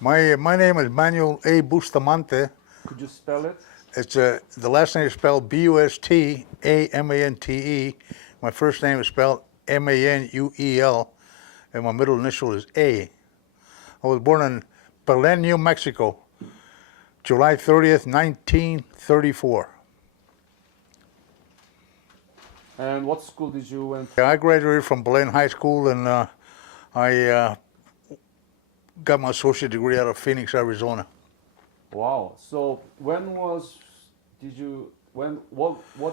My name is Manuel A Bustamante. Could you spell it? It's the last name is spelled Bustamante. My first name is spelled Manuel, and my middle initial is A. I was born in Belen, New Mexico, July 30th, 1934. And what school did you went? I graduated from Belen High School, and I got my associate degree out of Phoenix, Arizona. Wow. So what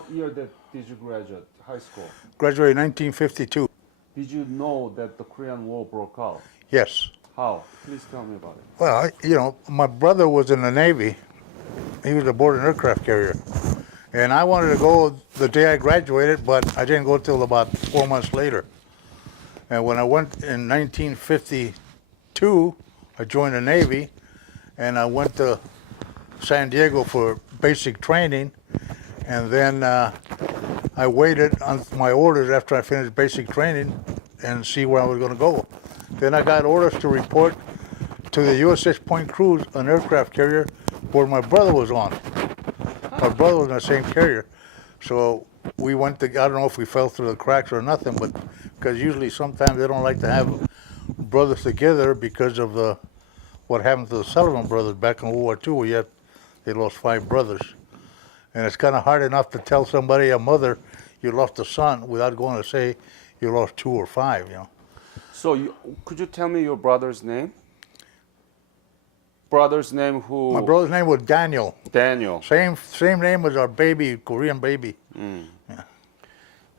year did you graduate high school? Graduated in 1952. Did you know that the Korean War broke out? Yes. How? Please tell me about it. Well, my brother was in the Navy. He was aboard an aircraft carrier. And I wanted to go the day I graduated, but I didn't go till about 4 months later. And when I went in 1952, I joined the Navy, and I went to San Diego for basic training. And then I waited on my orders after I finished basic training and see where I was going to go. Then I got orders to report to the USS Point Cruz, an aircraft carrier where my brother was on. My brother was in the same carrier. So we went to, I don't know if we fell through the cracks or nothing, but because usually sometimes they don't like to have brothers together because of what happened to the Sullivan brothers back in World War II, where they lost 5 brothers. And it's kind of hard enough to tell somebody, a mother, you lost a son without going to say you lost 2 or 5, So could you tell me your brother's name? Brother's name who? My brother's name was Daniel. Daniel. Same name as our baby, Korean baby. Yeah.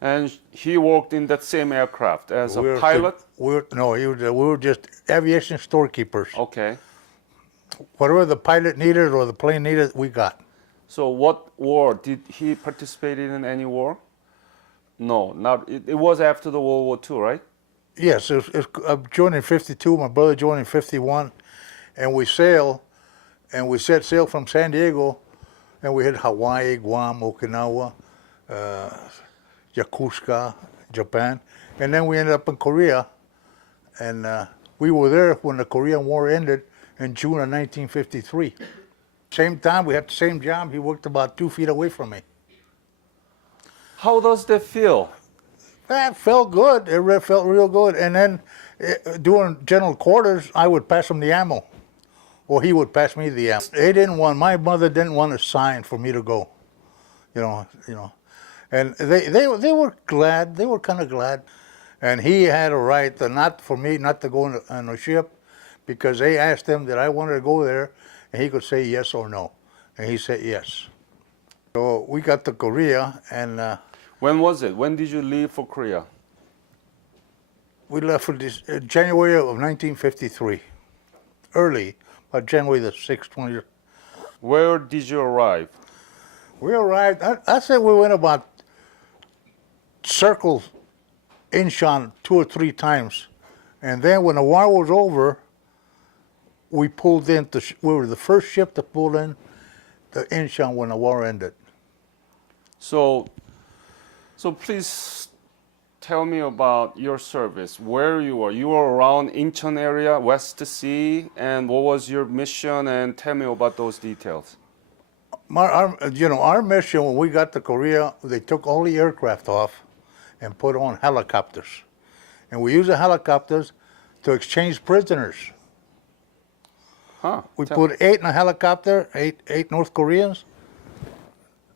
And he worked in that same aircraft as a pilot? We were just aviation storekeepers. Okay. Whatever the pilot needed or the plane needed, we got. So what war? Did he participate in any war? No, not. It was after the World War II, right? Yes, I joined in 52, my brother joined in 51, and we sailed, and we set sail from San Diego, and we hit Hawaii, Guam, Okinawa, Yokosuka, Japan, and then we ended up in Korea, and we were there when the Korean War ended in June of 1953. Same time, we had the same job. He worked about 2 feet away from me. How does that feel? It felt good. It felt real good. And then during general quarters, I would pass him the ammo, or he would pass me the ammo. My mother didn't want to sign for me to go, and they were glad. They were kind of glad, and he had a right not to go on a ship, because they asked him that I wanted to go there, and he could say yes or no, and he said yes. So we got to Korea, and. When was it? When did you leave for Korea? We left for January of 1953, early, about January the 6th, 20. Where did you arrive? We arrived, I said we went about circles Incheon 2 or 3 times. And then when the war was over, we pulled in, we were the first ship to pull in the Incheon when the war ended. So please tell me about your service, where you were. You were around Incheon area, West Sea, and what was your mission, and tell me about those details. Our mission when we got to Korea, they took all the aircraft off and put on helicopters. And we used the helicopters to exchange prisoners. We put 8 in a helicopter, eight North Koreans,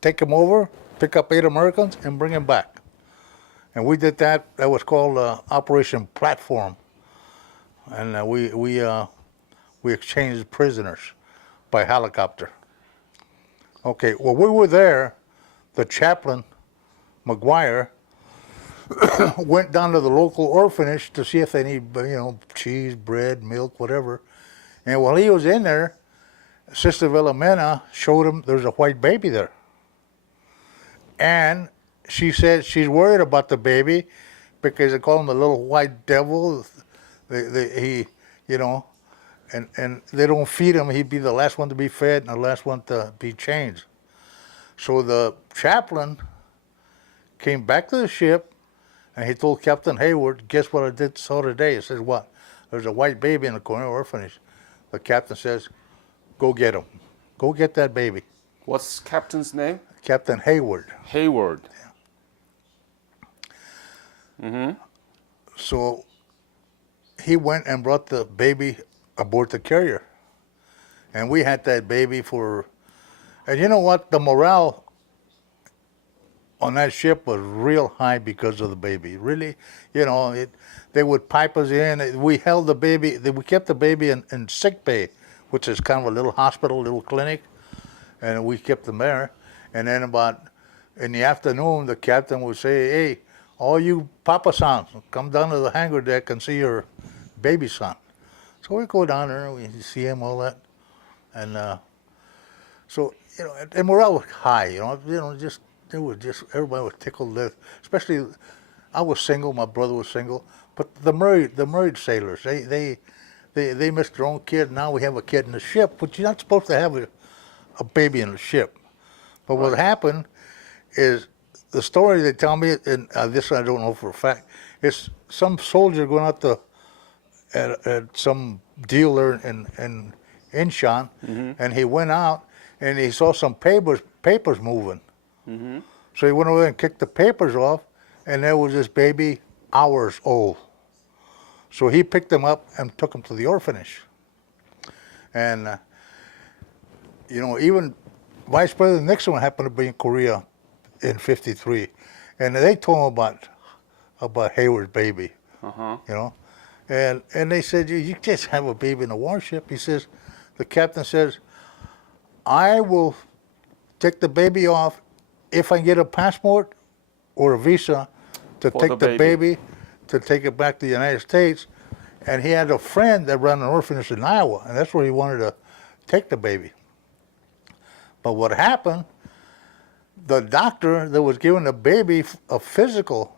take them over, pick up 8 Americans, and bring them back. And we did that. That was called Operation Platform. And we exchanged prisoners by helicopter. Okay, well, we were there. The chaplain, McGuire, went down to the local orphanage to see if they need, cheese, bread, milk, whatever. And while he was in there, Sister Villamena showed him there's a white baby there. And she said she's worried about the baby because they call him the little white devil. And they don't feed him. He'd be the last one to be fed and the last one to be changed. So the chaplain came back to the ship, and he told Captain Hayward, guess what I saw today? He says, what? There's a white baby in the Korean orphanage. the captain says, go get him. Go get that baby. What's captain's name? Captain Hayward. Hayward. So he went and brought the baby aboard the carrier. And we had that baby and you know what? The morale on that ship was real high because of the baby. Really, they would pipe us in. We held the baby, we kept the baby in sick bay, which is kind of a little hospital, little clinic, and we kept them there. And then about in the afternoon, the captain would say, hey, all you papa sons, come down to the hangar deck and see your baby son. So we go down there and we see him, all that. And so, and morale was high, everybody was tickled to death. Especially, I was single, my brother was single, but the married sailors, they missed their own kid. Now we have a kid in the ship, but you're not supposed to have a baby in the ship. But what happened is, the story they tell me, and this I don't know for a fact, is some soldier going out at some deal there in Incheon, and he went out and he saw some papers moving. So he went over there and kicked the papers off, and there was this baby hours old. So he picked him up and took him to the orphanage. And even Vice President Nixon happened to be in Korea in '53, and they told him about Hayward's baby. And they said, you just have a baby in a warship. He says, the captain says, I will take the baby off if I can get a passport or a visa to For take the the baby to take it back to the United States. And he had a friend that ran an orphanage in Iowa, and that's where he wanted to take the baby. But what happened, the doctor that was giving the baby a physical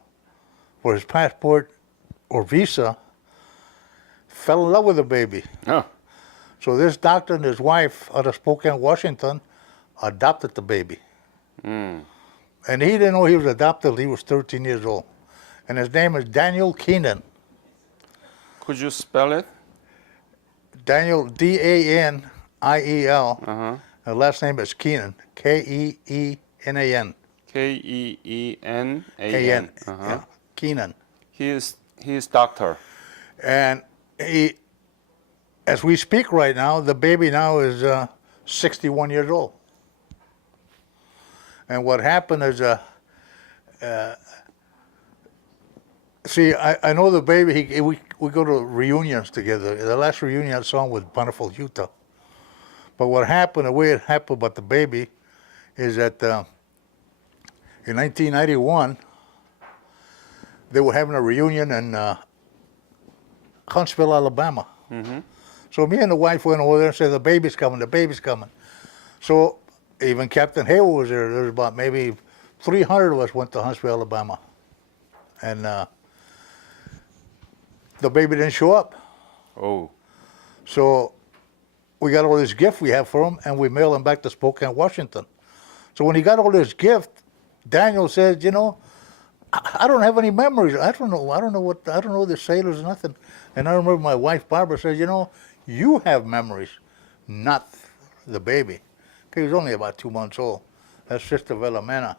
for his passport or visa fell in love with the baby. Oh. So this doctor and his wife out of Spokane, Washington, adopted the baby. And he didn't know he was adopted until he was 13 years old. And his name is Daniel Keenan. Could you spell it? Daniel, D-A-N-I-E-L. The last name is Keenan, K-E-E-N-A-N. K-E-E-N-A-N. Yeah, Keenan. He is doctor. And he, as we speak right now, the baby now is 61 years old. And what happened is, see, I know the baby, we go to reunions together. The last reunion I saw him was Bountiful, Utah. But what happened, the way it happened about the baby, is that in 1991, they were having a reunion in Huntsville, Alabama. So me and the wife went over there and said, the baby's coming, the baby's coming. So even Captain Hayward was there. There was about maybe 300 of us went to Huntsville, Alabama. And the baby didn't show up. Oh. So we got all this gift we have for him, and we mailed him back to Spokane, Washington. So when he got all this gift, Daniel says, I don't have any memories. I don't know the sailors or nothing. And I remember my wife Barbara says, you have memories, not the baby. He was only about 2 months old. That's Sister Velamena.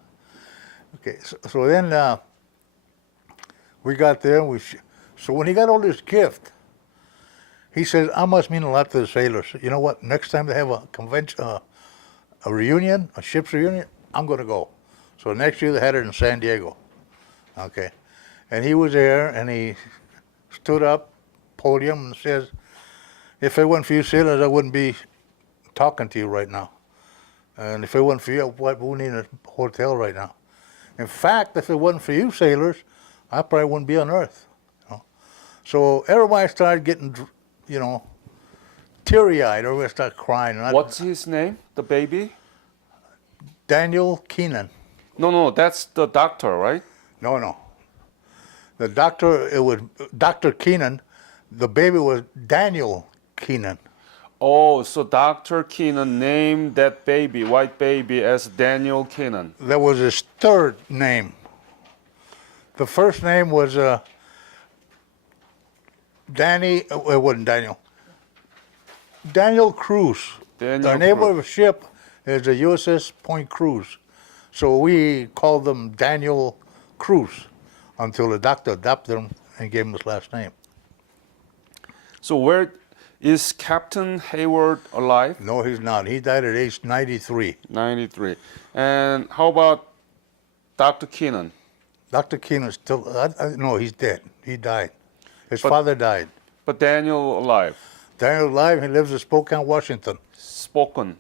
Okay, so then we got there. So when he got all this gift, he says, I must mean a lot to the sailors. You know what? Next time they have a convention, a reunion, a ship's reunion, I'm going to go. So next year they had it in San Diego. Okay. And he was there, and he stood up, podium, and says, if it wasn't for you sailors, I wouldn't be talking to you right now. And if it wasn't for you, we wouldn't need a hotel right now. In fact, if it wasn't for you sailors, I probably wouldn't be on Earth. So everybody started getting, teary-eyed. Everybody started crying. What's his name, the baby? Daniel Keenan. No, that's the doctor, right? No. The doctor, it was Dr. Keenan. The baby was Daniel Keenan. Oh, so Dr. Keenan named that baby, white baby, as Daniel Keenan. That was his third name. The first name was Danny, it wasn't Daniel. Daniel Cruz. Daniel The name Cruz. of the ship is the USS Point Cruz. So we called them Daniel Cruz until the doctor adopted him and gave him his last name. So where is Captain Hayward alive? No, he's not. He died at age 93. 93. And how about Dr. Keenan? Dr. Keenan's still, no, he's dead. He died. His But- father died. But Daniel alive. Daniel alive, he lives in Spokane, Washington. Spoken.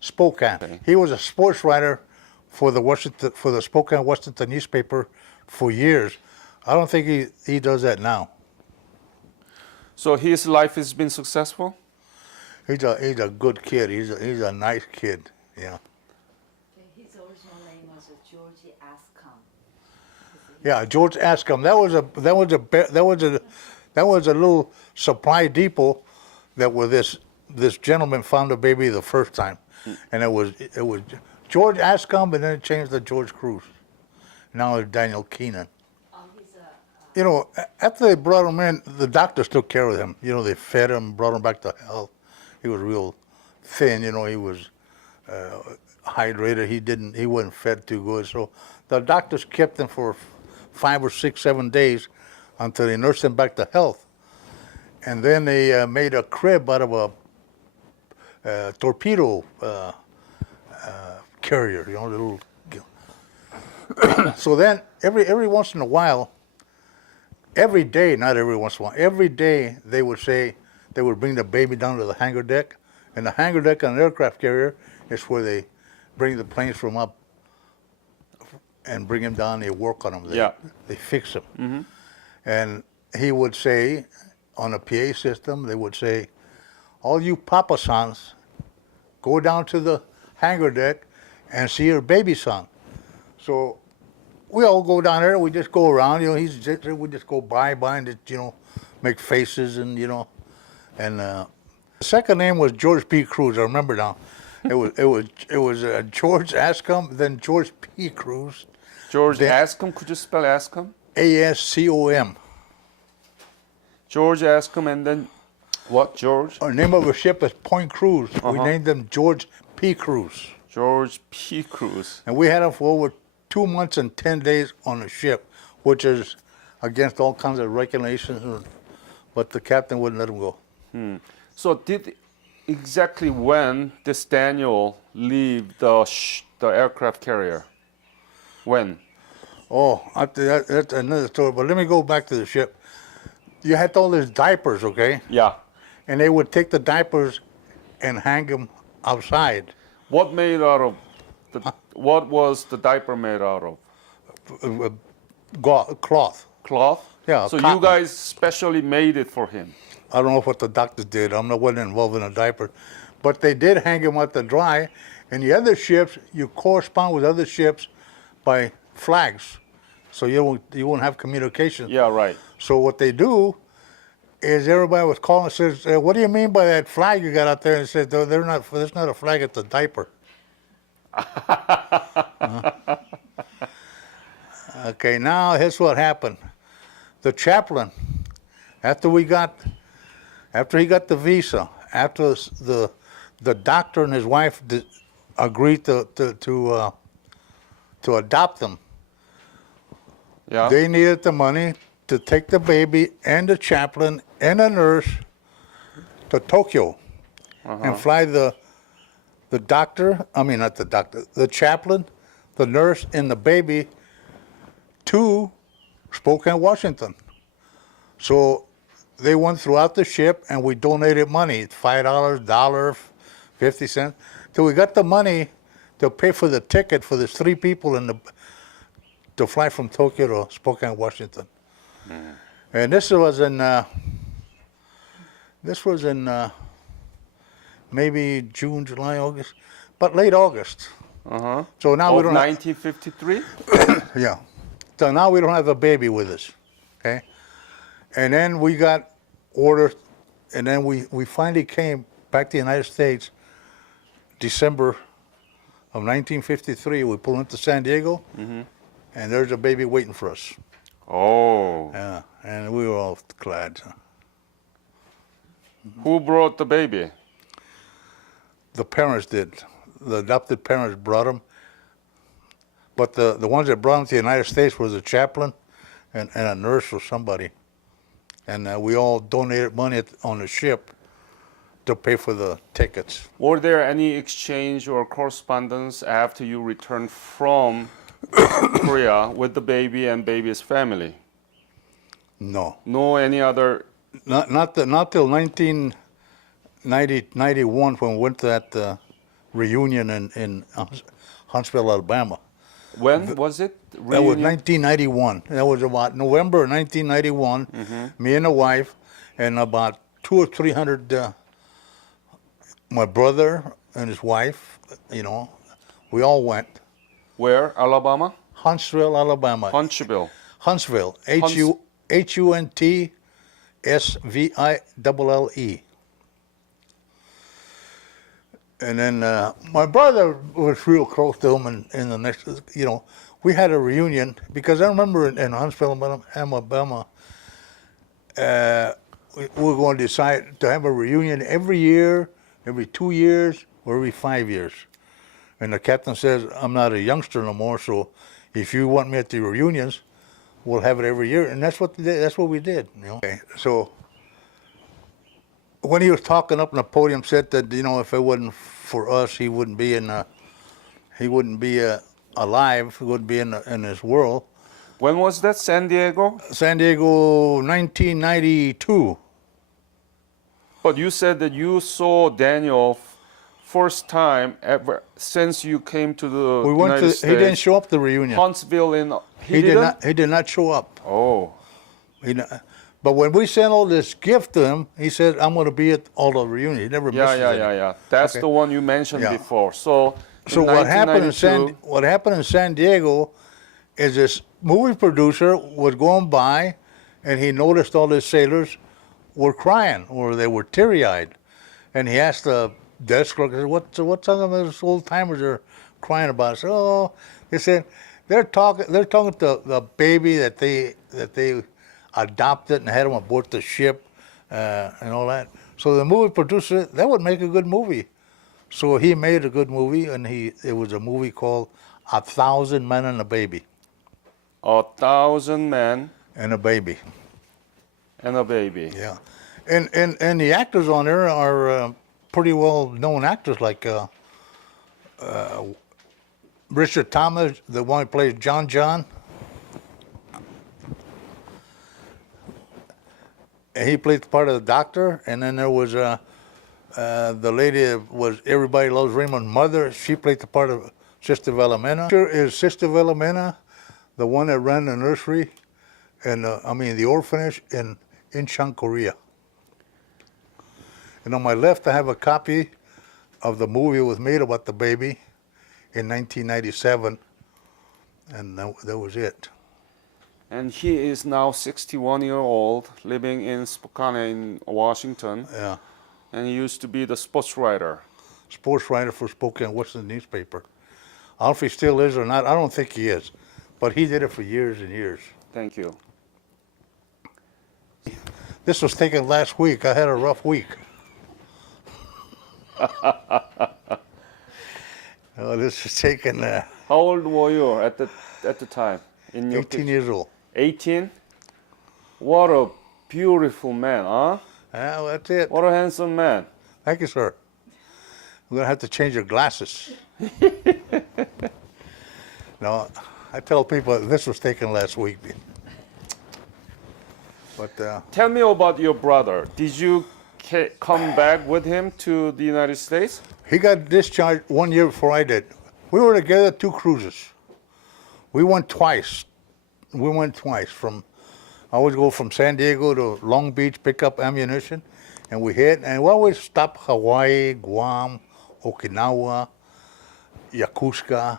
Spokane. Okay. He was a sports writer for the Spokane, Washington newspaper for years. I don't think he does that now. So his life has been successful? He's a good kid. He's a nice kid. Yeah. His original name was George Ascom. Yeah, George Ascom. That was a little supply depot that where this gentleman found a baby the first time, and it was George Ascom, and then it changed to George Cruz. Now it's Daniel Keenan. He's a You know, after they brought him in, the doctors took care of him. You know, they fed him, brought him back to health. He was real thin. You know, he was hydrated. He wasn't fed too good. So the doctors kept him for 5 or 6, 7 days until they nursed him back to health. And then they made a crib out of a torpedo carrier. You know, the little. So then every once in a while. Every day, not every once in a while, every day they would bring the baby down to the hangar deck. And the hangar deck on an aircraft carrier is where they bring the planes from up and bring them down. They work on them. They fix them. Mm-hmm. And he would say, on a PA system, they would say, all you papa sons, go down to the hangar deck and see your baby son. So we all go down there. We just go around. You know, we just go by and just, you know, make faces and you know, and the second name was George P. Cruz. I remember now. It was George Ascom, then George P. Cruz. George Then- Ascom, could you spell Ascom? Ascom. George Ascom, and then what, George? Our name of the ship is Point Cruz. We Uh-huh. named him George P. Cruz, George P. Cruz. and we had him for over 2 months and 10 days on the ship, which is against all kinds of regulations. But the captain wouldn't let him go. So exactly when did Daniel leave the aircraft carrier? When? Oh, that's another story. But let me go back to the ship. You had all these diapers, okay? Yeah. And they would take the diapers and hang them outside. What made out of what was the diaper made out of? Cloth. Cloth? Yeah, So you cotton. guys specially made it for him. I don't know what the doctors did. Wasn't involved in a diaper. But they did hang them out to dry. And the other ships, you correspond with other ships by flags. So you won't have communication. Yeah, right. So what they do is everybody was calling and says, what do you mean by that flag you got out there? And said, there's not a flag, it's a diaper. Okay, now here's what happened. The chaplain, after he got the visa, after the doctor and his wife agreed to adopt them, Yeah. they needed the money to take the baby and the chaplain and a nurse to Tokyo and fly the chaplain, the nurse, and the baby to Spokane, Washington. So they went throughout the ship and we donated money, $5, $1, 50 cents, till we got the money to pay for the ticket for the 3 people to fly from Tokyo to Spokane, Washington. And this was in maybe June, July, August, but late August. Uh-huh. So now we Of don't. 1953? Yeah. So now we don't have the baby with us. Okay. And then we got orders, and then we finally came back to the United States December of 1953. We pulled into San Diego, and there's a baby waiting for us. Oh. Yeah, and we were all glad. Who brought the baby? The parents did. The adopted parents brought him. But the ones that brought him to the United States was a chaplain and a nurse or somebody. And we all donated money on the ship to pay for the tickets. Were there any exchange or correspondence after you returned from Korea with the baby and baby's family? No. No any other. Not till 1991 when we went to that reunion in Huntsville, Alabama. When was it? That was Reunion? 1991. That was about November 1991. Me and the wife, and about 200 or 300. My brother and his wife. We all went. Where? Alabama? Huntsville, Alabama. Huntsville. Huntsville. Huntsville. And then my brother was real close to him, and in the next, we had a reunion because I remember in Huntsville, Alabama, we were going to decide to have a reunion every year, every 2 years, or every 5 years. And the captain says, I'm not a youngster no more, so if you want me at the reunions, we'll have it every year. And that's what we did. Okay. So when he was talking up on the podium, said that if it wasn't for us, he wouldn't be alive. He wouldn't be in this world. When was that? San Diego? San Diego, 1992. But you said that you saw Daniel first time ever since you came to the We went United to. States. He didn't show up the reunion. Huntsville in. He did not. He did not show up. Oh. But when we sent all this gift to him, he said, "I'm going to be at all the reunions." He never misses it. Yeah. That's Okay. the one you mentioned Yeah. before. So What happened in 1992 San Diego is this movie producer was going by, and he noticed all the sailors were crying or they were teary-eyed, and he asked the desk clerk, "What's some of those old timers are crying about?" So they said they're talking to the baby that they adopted and had him aboard the ship and all that. So the movie producer, that would make a good movie. So he made a good movie, and it was a movie called 1,000 Men and a Baby. 1,000 men And a baby. and a baby. Yeah. And the actors on there are pretty well known actors, like Richard Thomas, the one who plays John. And he played the part of the doctor, and then there was the lady that was Everybody Loves Raymond's mother. She played the part of Sister Velomena. Is Sister Velomena the one that ran the nursery, and the orphanage in Incheon, Korea? And on my left, I have a copy of the movie that was made about the baby in 1997, and that was it. And he is now 61-year-old, living in Spokane in Washington. Yeah. And he used to be the sports writer. Sports writer for Spokane Western newspaper. I don't know if he still is or not. I don't think he is. But he did it for years and years. Thank you. This was taken last week. I had a rough week. This was taken How old were you at the time? In your 18 years old. 18? What a beautiful man, huh? Yeah, well, that's it. What a handsome man. Thank you, sir. I'm going to have to change your glasses. No, I tell people this was taken last week. But Tell me about your brother. Did you come back with him to the United States? he got discharged 1 year before I did. We were together 2 cruises. We went twice. I always go from San Diego to Long Beach, pick up ammunition, and we always stop Hawaii, Guam, Okinawa, Yokosuka,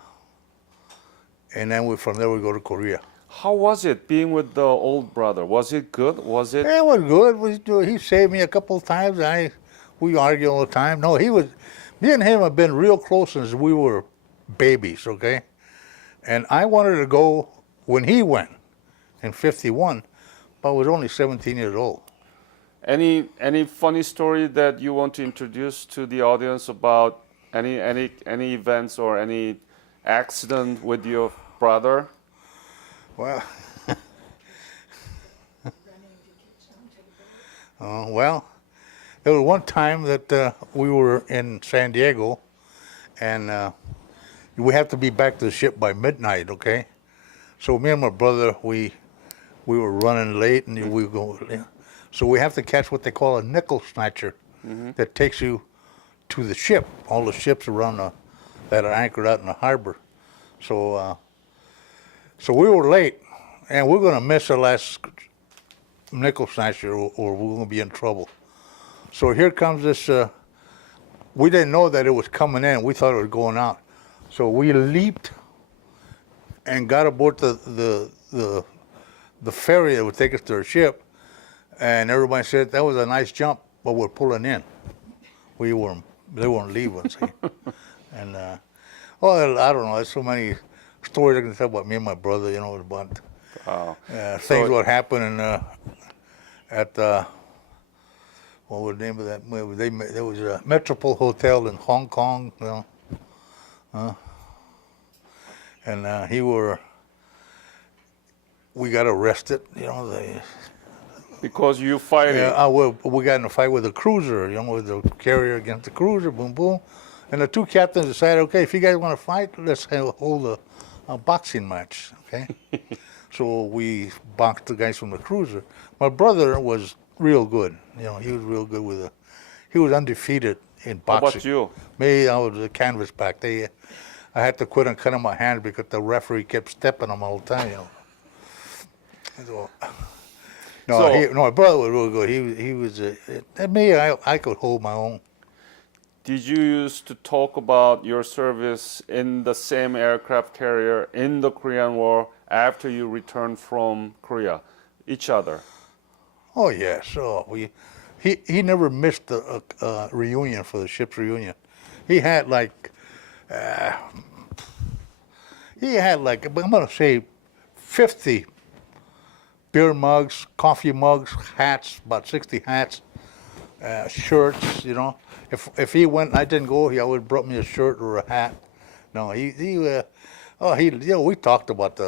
and then from there we go to Korea. How was it being with the old brother? Was it good? Was it? It was good. He saved me a couple of times. We argue all the time. No, me and him have been real close since we were babies, okay? And I wanted to go when he went in 51, but I was only 17 years old. Any funny story that you want to introduce to the audience about Any events or any accident with your brother? Well, well, there was one time that we were in San Diego, and we have to be back to the ship by midnight. Okay, so me and my brother, we were running late, and we go. Yeah. So we have to catch what they call a nickel snatcher, that takes you to the ship. All the ships around that are anchored out in the harbor. So so we were late, and we're going to miss the last nickel snatcher, or we're going to be in trouble. So here comes this. We didn't know that it was coming in. We thought it was going out. So we leaped and got aboard the ferry that would take us to our ship, and everybody said that was a nice jump, but we're pulling in. They weren't leaving. See? And well, I don't know. There's so many stories I can tell about me and my brother. You know, about things what happened at what was the name of that movie? There was a Metropole Hotel in Hong Kong. You know, and we got arrested. You know, Because you fighting. yeah, we got in a fight with a cruiser. You know, with the carrier against the cruiser. Boom, boom. And the two captains decided, okay, if you guys want to fight, let's hold a boxing match. Okay. So we boxed the guys from the cruiser. My brother was real good. You know, he was real good he was undefeated in How boxing. about you? Me, I was a canvasback. I had to quit and cut my hands because the referee kept stepping them all the time. You know. So, no, my brother was real good. He was. Me, I could hold my own. Did you used to talk about your service in the same aircraft carrier in the Korean War after you returned from Korea? Each other? Oh yeah, so he never missed a reunion for the ship's reunion. He had like I'm gonna say 50 beer mugs, coffee mugs, hats, about 60 hats, shirts. You know, if he went and I didn't go, he always brought me a shirt or a hat. No, we talked about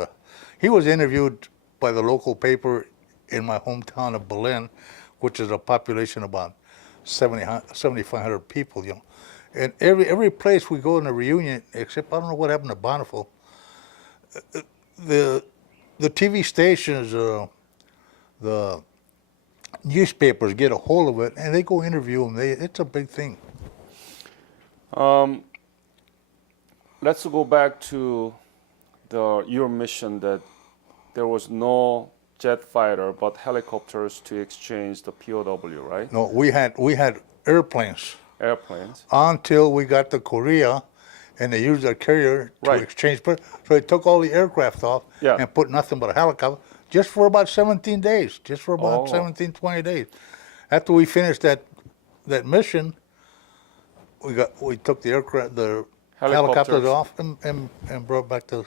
he was interviewed by the local paper in my hometown of Berlin, which is a population about 7,500 people, you know. And every place we go in a reunion, except I don't know what happened to Bonneville, the TV stations, the newspapers get a hold of it, and they go interview them. It's a big thing. Let's go back to your mission that there was no jet fighter but helicopters to exchange the POW, right? No, we had airplanes Airplanes. until we got to Korea, and they used our carrier to Right. exchange. So they took all the aircraft off Yeah. and put nothing but a helicopter just for about 17 days, just for about Oh. 17, 20 days. After we finished that mission, we took the aircraft, the helicopters off and brought back the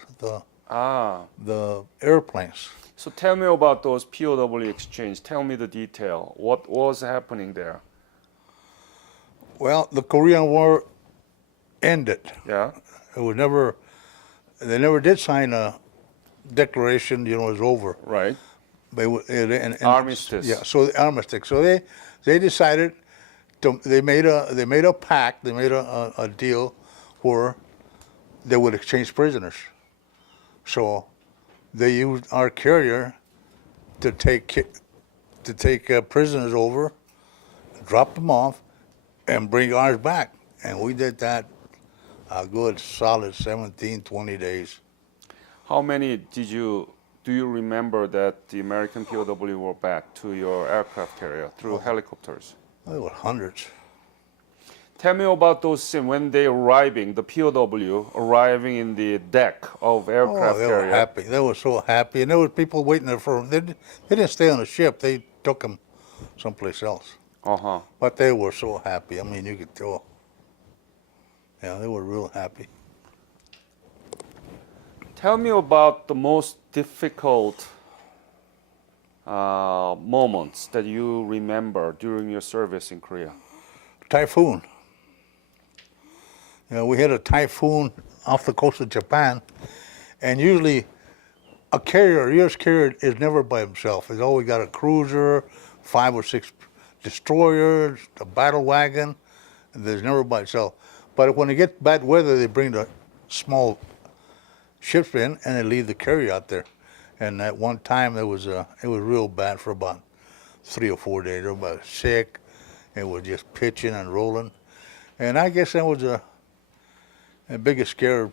airplanes. So tell me about those POW exchange. Tell me the detail. What was happening there? Well, the Korean War ended. Yeah. They never did sign a declaration, you know, it was over. Right. And Armistice. Yeah, so the armistice. So they decided they made a pact, they made a deal where they would exchange prisoners. So they used our carrier to take prisoners over, drop them off, and bring ours back. And we did that a good solid 17, 20 days. How many do you remember that the American POW were back to your aircraft carrier through helicopters? There were hundreds. Tell me about those scenes when they the POW arriving in the deck of aircraft They carrier. were happy. They were so happy. And there were people waiting there for them. They didn't stay on the ship. They took them someplace else. Uh-huh. But they were so happy. I mean, you could tell. Yeah, they were real happy. Tell me about the most difficult moments that you remember during your service in Korea. Typhoon. We had a typhoon off the coast of Japan, and usually a carrier, a U.S. carrier, is never by himself. It's always got a cruiser, 5 or 6 destroyers, a battle wagon. There's never by itself. But when they get bad weather, they bring the small ships in and they leave the carrier out there. And at one time, it was real bad for about 3 or 4 days. Everybody was sick. It was just pitching and rolling. And I guess that was the biggest scare.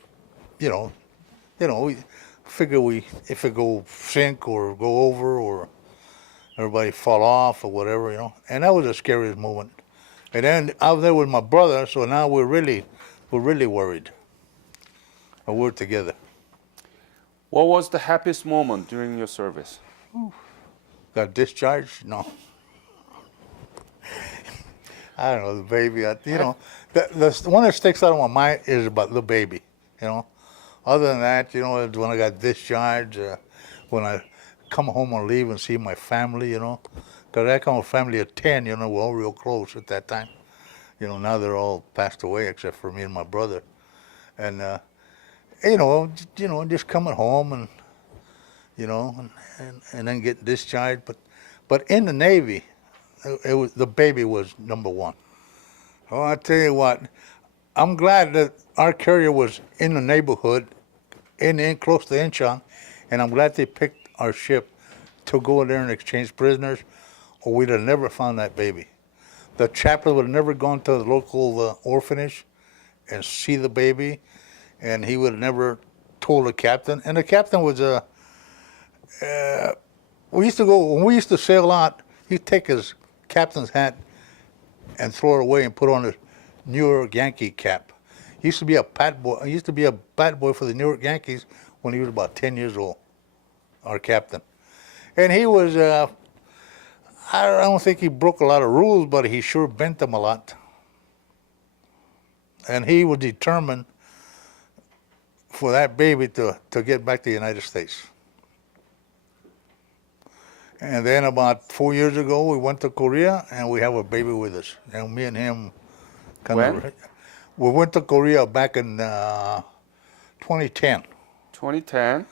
We figure if it go sink or go over or everybody fall off or whatever. And that was the scariest moment. And then I was there with my brother, so now we're really worried. And we're together. What was the happiest moment during your service? Got discharged? No. I don't know, the baby. The one that sticks out of my mind is about the baby. Other than that, it's when I got discharged, when I come home on leave and see my family, because I come from a family of 10, we're all real close at that time. Now they're all passed away except for me and my brother. And, just coming home and, and then getting discharged. But in the Navy, the baby was number one. Oh, I tell you what, I'm glad that our carrier was in the neighborhood, in close to Incheon, and I'm glad they picked our ship to go in there and exchange prisoners, or we'd have never found that baby. The chaplain would have never gone to the local orphanage and see the baby, and he would have never told the captain. And the captain was when we used to sail out, he'd take his captain's hat and throw it away and put on his New York Yankee cap. He used to be a bat boy. He used to be a bat boy for the New York Yankees when he was about 10 years old. Our captain, and he was. I don't think he broke a lot of rules, but he sure bent them a lot. And he was determined for that baby to get back to the United States. And then about 4 years ago, we went to Korea, and we have a baby with us. And me and him When? We went to Korea back in 2010. 2010.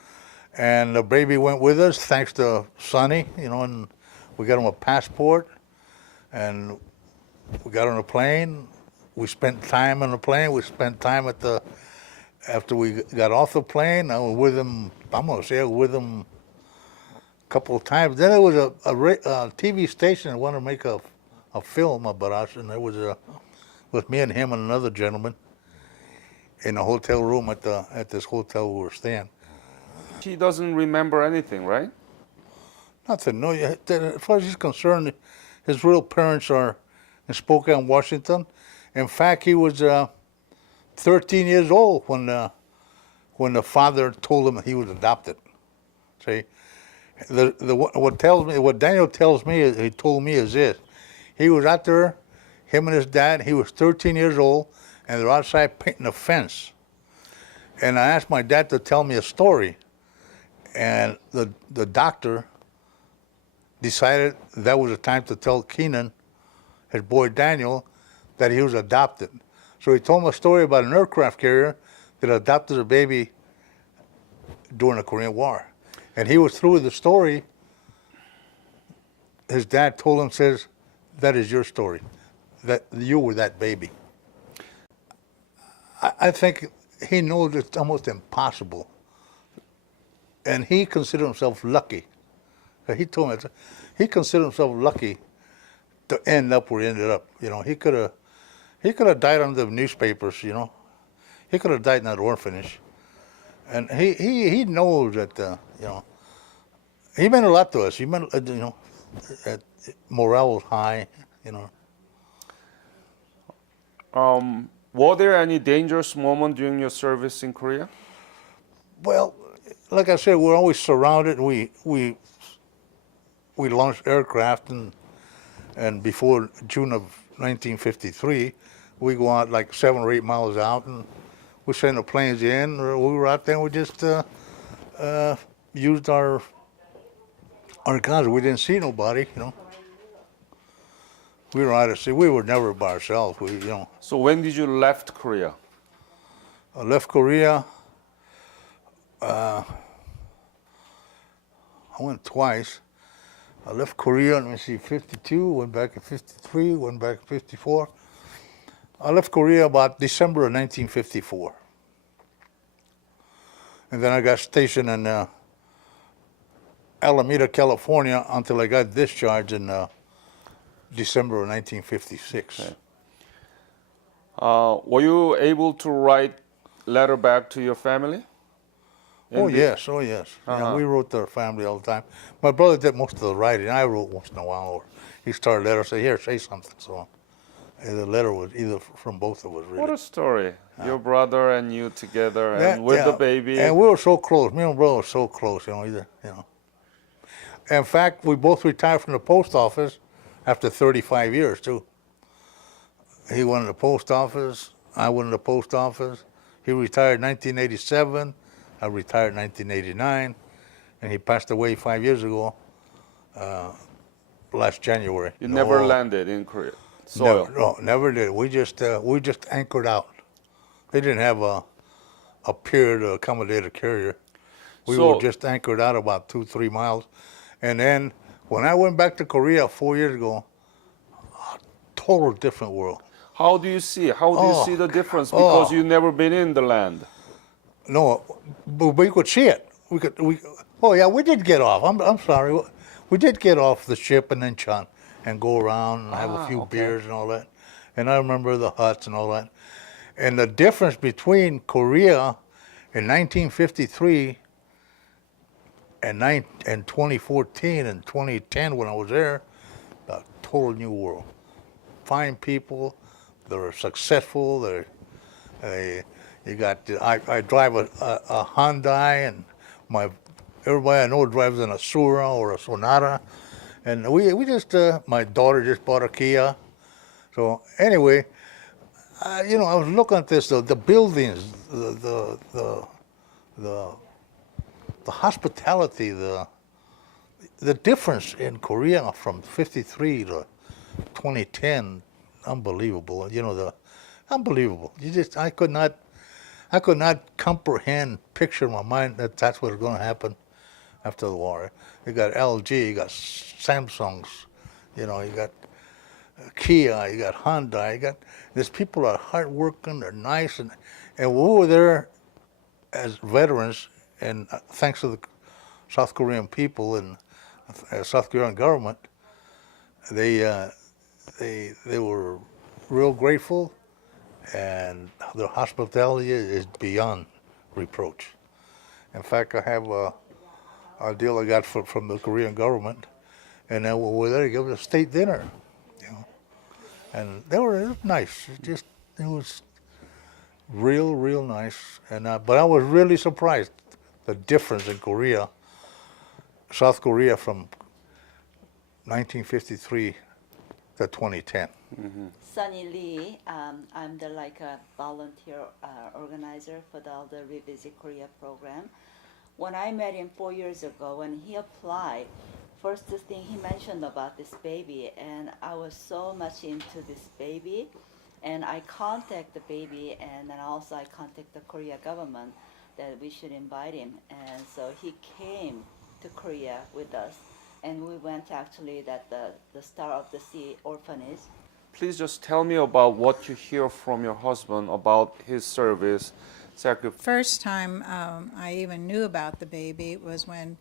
And the baby went with us, thanks to Sonny, and we got him a passport, and we got on a plane. We spent time on the plane. We spent time after we got off the plane. I was with him, I'm going to say I was with him a couple of times. Then there was a TV station that wanted to make a film about us, and it was with me and him and another gentleman in a hotel room at this hotel we were staying. He doesn't remember anything, right? Nothing. No, as far as he's concerned, his real parents are in Spokane, Washington. In fact, he was 13 years old when the father told him he was adopted. See, what Daniel tells me, he told me is this: he was out there, him and his dad. He was 13 years old, and they're outside painting a fence. And I asked my dad to tell me a story, and the doctor decided that was the time to tell Keenan, his boy Daniel, that he was adopted. So he told him a story about an aircraft carrier that adopted a baby during the Korean War. And he was through with the story. His dad told him, says, that is your story, that you were that baby. I think he knows it's almost impossible. And he considered himself lucky. He told me he considered himself lucky to end up where he ended up. He could have died under the newspapers. He could have died in that orphanage. And he knows that he meant a lot to us. He meant that morale was high. Were there any dangerous moments during your service in Korea? Well, like I said, we're always surrounded. We launched aircraft, and before June of 1953, we go out like 7 or 8 miles out, and we send the planes in. Or we were out there, and we just used our guns. We didn't see nobody, We were out at sea. We were never by ourselves. So when did you left Korea? I left Korea. I went twice. I left Korea, let me see, 52, went back in 53, went back in 54. I left Korea about December of 1954. And then I got stationed in Alameda, California until I got discharged in December of 1956. Okay. Were you able to write letter back to your family? Oh, In the- yes, oh, yes. Yeah, we wrote to our family all the time. My brother did most of the writing. I wrote once in a while. Or he started a letter, say, here, say something. So the letter was either from both of us, really. What a story. Your brother and you together Yeah, and with the yeah. baby. And we were so close. Me and my brother were so close, either. In fact, we both retired from the post office after 35 years, too. He went in the post office. I went in the post office. He retired in 1987. I retired in 1989. And he passed away 5 years ago, last January. You never landed in Korea soil. Never did. We just anchored out. They didn't have a pier to accommodate a carrier. We So- were just anchored out about 2-3 miles. And then when I went back to Korea 4 years ago, total different world. How do you see? How do you Oh, see the difference? Because you've never been in the land. No, but we could see it. We did get off. I'm sorry. We did get off the ship in Incheon and go around and have a few okay. beers and all that. And I remember the huts and all that. And the difference between Korea in 1953 and 2014 and 2010 when I was there, a total new world. Fine people, they're successful, I drive a Hyundai, and everybody I know drives in a Sura or a Sonata, and we just my daughter just bought a Kia. So anyway, I was looking at this, the buildings, the hospitality, the difference in Korea from 53 to 2010, unbelievable. Unbelievable. I could not comprehend, picture in my mind that that's what's going to happen after the war. You got LG, you got Samsungs, you got Kia, you got Hyundai, these people are hardworking, they're nice, and we were there as veterans, and thanks to the South Korean people and South Korean government, they were real grateful, and their hospitality is beyond reproach. In fact, I have a deal I got from the Korean government, and then we were there to give us a state dinner, and it was nice. It was real nice, and but I was really surprised the difference in Korea, South Korea from 1953 to 2010. Sunny Lee, I'm the a volunteer organizer for the Revisit Korea program. When I met him 4 years ago, when he applied, first thing he mentioned about this baby, and I was so much into this baby, and I contact the baby, and then also I contact the Korea government that we should invite him, and so he came to Korea with us, and we went actually at the Star of the Sea orphanage. Please just tell me about what you hear from your husband about his service. First time I even knew about the baby was when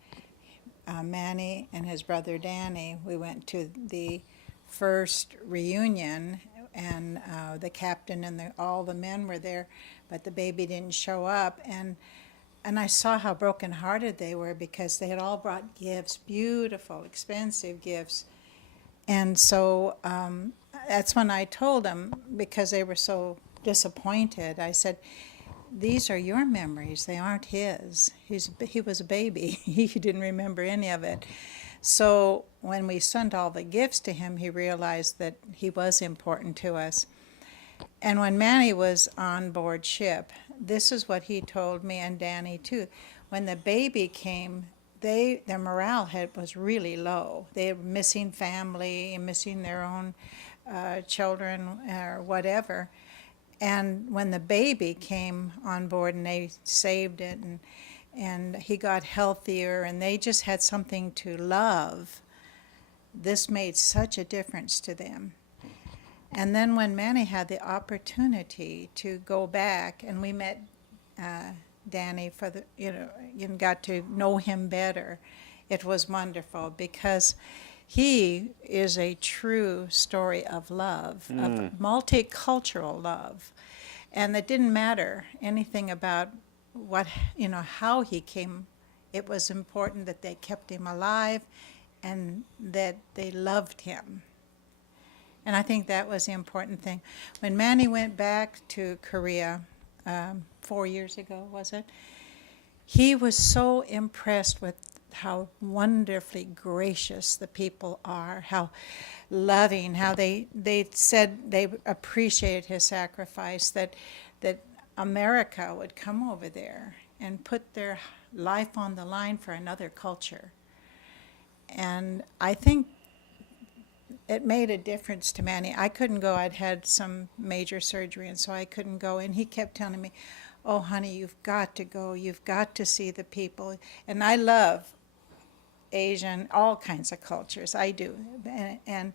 Manny and his brother Danny, we went to the first reunion, and the captain and all the men were there, but the baby didn't show up, and I saw how brokenhearted they were because they had all brought gifts, beautiful, expensive gifts, and so that's when I told them, because they were so disappointed, I said, these are your memories, they aren't his. He was a baby. He didn't remember any of it. So when we sent all the gifts to him, he realized that he was important to us. And when Manny was on board ship, this is what he told me, and Danny too. When the baby came, their morale was really low. They were missing family, missing their own children or whatever. And when the baby came on board and they saved it and he got healthier and they just had something to love, this made such a difference to them. And then when Manny had the opportunity to go back, and we met Danny for the, and got to know him better, it was wonderful because he is a true story of love, of multicultural love. And it didn't matter anything about what, how he came. It was important that they kept him alive and that they loved him. And I think that was the important thing. When Manny went back to Korea 4 years ago, was it? He was so impressed with how wonderfully gracious the people are, how loving, how they said they appreciated his sacrifice, that America would come over there and put their life on the line for another culture. And I think it made a difference to Manny. I couldn't go. I'd had some major surgery, and so I couldn't go. And he kept telling me, "Oh, honey, you've got to go. You've got to see the people." And I love Asian, all kinds of cultures. I do. And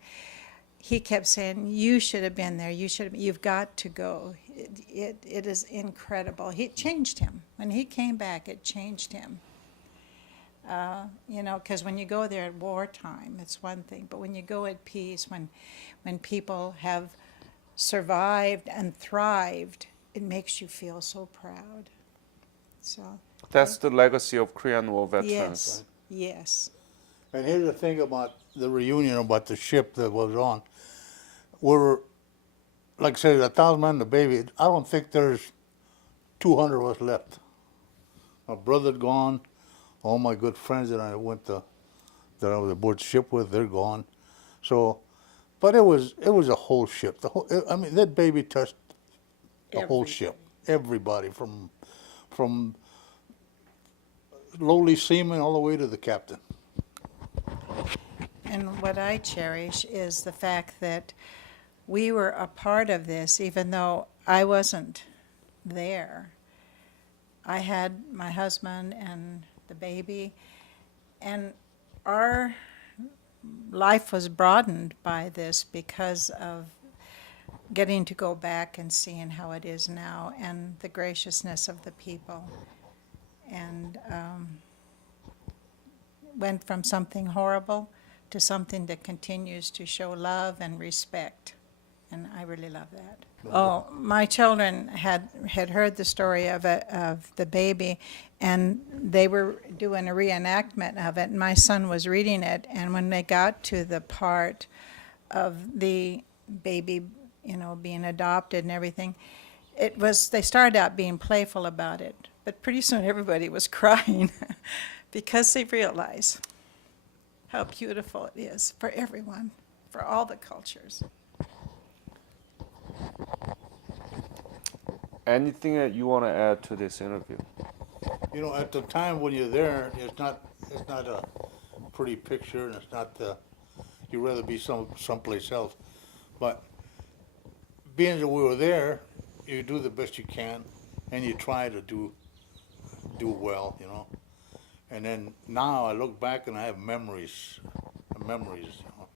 he kept saying, "You should have been there. You've got to go. It is incredible." It changed him. When he came back, it changed him. Because when you go there at wartime, it's one thing. But when you go at peace, when people have survived and thrived, it makes you feel so proud. So That's the legacy of Korean War veterans. yes, yes. And here's the thing about the reunion, about the ship that was on. We're, like I said, 1,000 men, the baby. I don't think there's 200 of us left. My brother's gone. All my good friends that I was aboard the ship with, they're gone. So, but it was a whole ship. That baby touched the whole ship. Everybody from lowly seaman all the way to the captain. And what I cherish is the fact that we were a part of this, even though I wasn't there. I had my husband and the baby, and our life was broadened by this because of getting to go back and seeing how it is now and the graciousness of the people. And went from something horrible to something that continues to show love and respect. And I really love that. Oh, my children had heard the story of the baby, and they were doing a reenactment of it. And my son was reading it, and when they got to the part of the baby, being adopted and everything, they started out being playful about it, but pretty soon everybody was crying because they realize how beautiful it is for everyone, for all the cultures. Anything that you want to add to this interview? At the time when you're there, it's not a pretty picture, and it's not you'd rather be someplace else. But being that we were there, you do the best you can, and you try to do well, And then now I look back and I have memories.